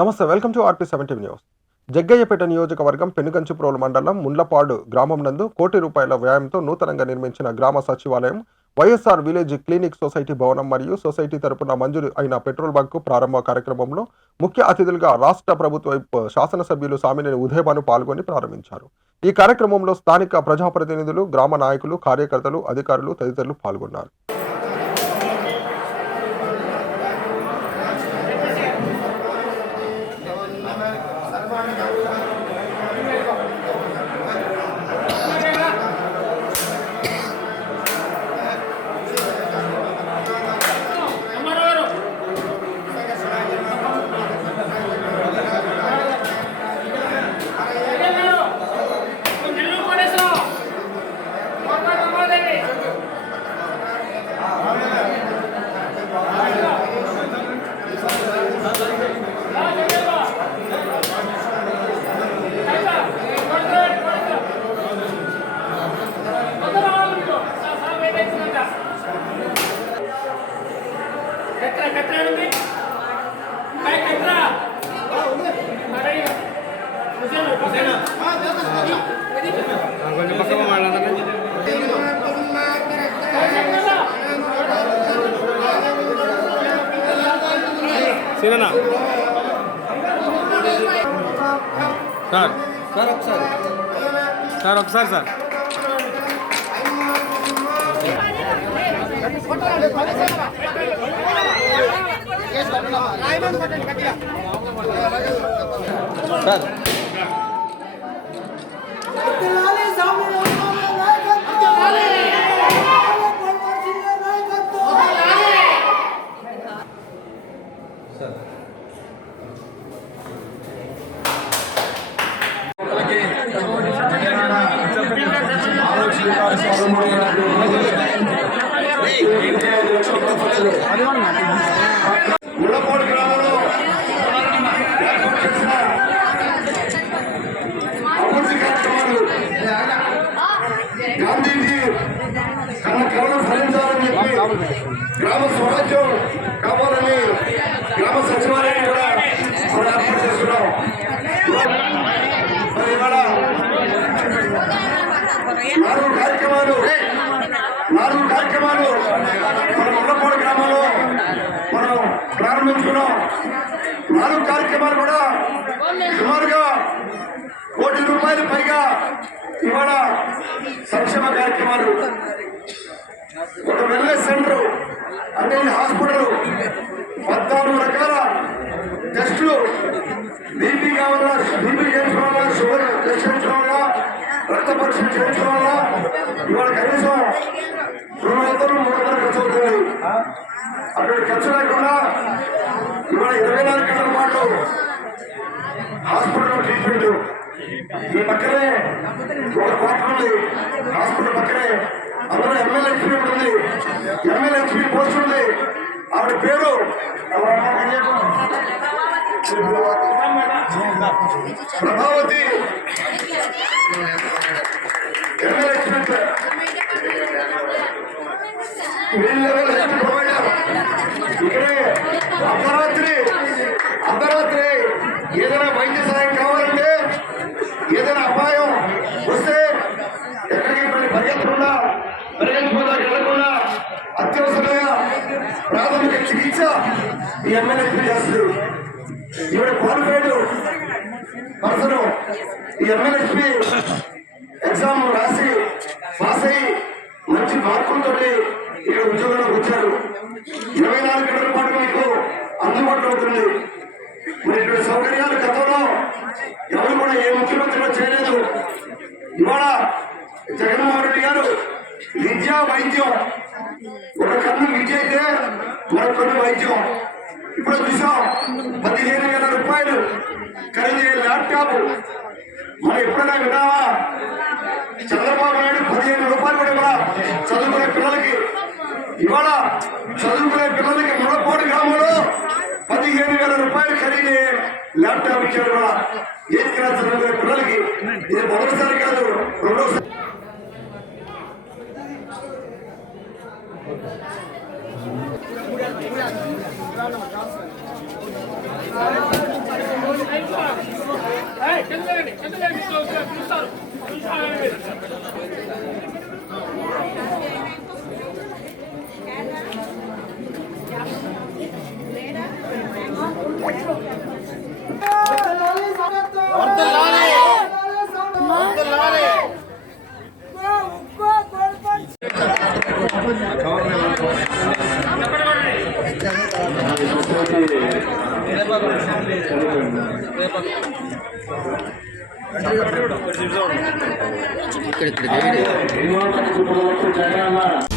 నమస్తే, welcome to RP70 news. Jaggayyapeta నియోజకవర్గం పెనుగంచిప్రోలు మండలం ముండ్లపాడు గ్రామం నందు ₹1,00,00,000 వ్యయంతో నూతనంగా నిర్మించిన గ్రామ సచివాలయం, వైఎస్ఆర్ విలేజ్ క్లినిక్ సొసైటీ భవనం మరియు సొసైటీ తరపున మంజూరు అయిన పెట్రోల్ బంకు ప్రారంభ కార్యక్రమంలో ముఖ్య అతిథులుగా రాష్ట్ర ప్రభుత్వ శాసనసభ్యులు సామినేని ఉదయభాను పాల్గొని ప్రారంభించారు. ఈ కార్యక్రమంలో స్థానిక ప్రజాప్రతినిధులు, గ్రామ నాయకులు, కార్యకర్తలు, అధికారులు తదితరులు పాల్గొన్నారు. ఒకసారి సార్ ముళ్ళపాడు గ్రామంలో అభివృద్ధి కార్యక్రమాలు గాంధీజీ కళ ఫలించాలని చెప్పి గ్రామ స్వరాజ్యం కావాలని గ్రామ సచివాలయం కూడా మనం ఏర్పాటు చేస్తున్నాం. మరి ఇవాళ 4 కార్యక్రమాలు మన ముళ్ళపాడు గ్రామంలో మనం ప్రారంభించుకున్నాం. 4 కార్యక్రమాలు కూడా సుమారుగా ₹1,00,00,000 పైగా ఇవాళ సంక్షేమ కార్యక్రమాలు. ఒక వెల్నెస్ సెంటర్ అంటే హాస్పిటల్ 14 రకాల టెస్టులు, బీపీ కావాలా, బీపీ చేయించుకోవాలా, షుగర్ టెస్ట్ చేయించుకోవాలా, రక్త పరీక్ష చేయించుకోవాలా, ఇవాళ కనీసం 200-300 ఖర్చు అవుతుంది. అక్కడ ఖర్చు లేకుండా ఇవాళ 24 గంటల పాటు హాస్పిటల్ ట్రీట్మెంట్. ఈ పక్కనే ఒక కోట ఉంది, హాస్పిటల్ పక్కనే అందులో ఎమ్మెల్యేహెచ్పీ ఉంటుంది, ఎమ్మెల్యేహెచ్పీ పోస్ట్ ఉంది. ఆవిడ పేరు ప్రభావతి. ఎమ్మెల్యేహెచ్పీ ఇక్కడే అర్ధరాత్రి ఏదైనా వైద్య సహాయం కావాలంటే, ఏదైనా అపాయం వస్తే ఎక్కడికి పరిగెత్తకుండా వెళ్లకుండా అత్యవసరంగా ప్రాథమిక చికిత్స ఈ ఎమ్మెల్యేహెచ్పీ చేస్తుంది. ఈవిడ క్వాలిఫైడ్ పర్సన్. ఈ ఎమ్మెల్యేహెచ్పీ ఎగ్జామ్ రాసి పాస్ అయ్యి మంచి మార్కులతో ఇక్కడ ఉద్యోగంలోకి వచ్చారు. 24 గంటల పాటు మీకు అందుబాటులో అవుతుంది. మరి ఇక్కడ సౌకర్యాలు గతంలో ఎవరు కూడా ఏ ముఖ్యమంత్రిలో చేయలేదు. ఇవాళ జగన్మోహన్ రెడ్డి గారు విద్య, వైద్యం, ఒక కన్ను విద్య అయితే మరొకటి వైద్యం. ఇప్పుడు చూసాం ₹15,000 ఖరీదయ్యే ల్యాప్టాప్. మనం ఎప్పుడైనా విన్నావా? చంద్రబాబు నాయుడు ₹15,000 కూడా చదువుకునే పిల్లలకి, ఇవాళ చదువుకునే పిల్లలకి ముళ్ళపాడు గ్రామంలో ₹15,000 ఖరీదే ల్యాప్టాప్ ఇచ్చారు. కూడా 8th క్లాస్ చదువుకునే పిల్లలకి. ఇది మొదటిసారి కాదు, రెండోసారి. Gracias. ఇక్కడ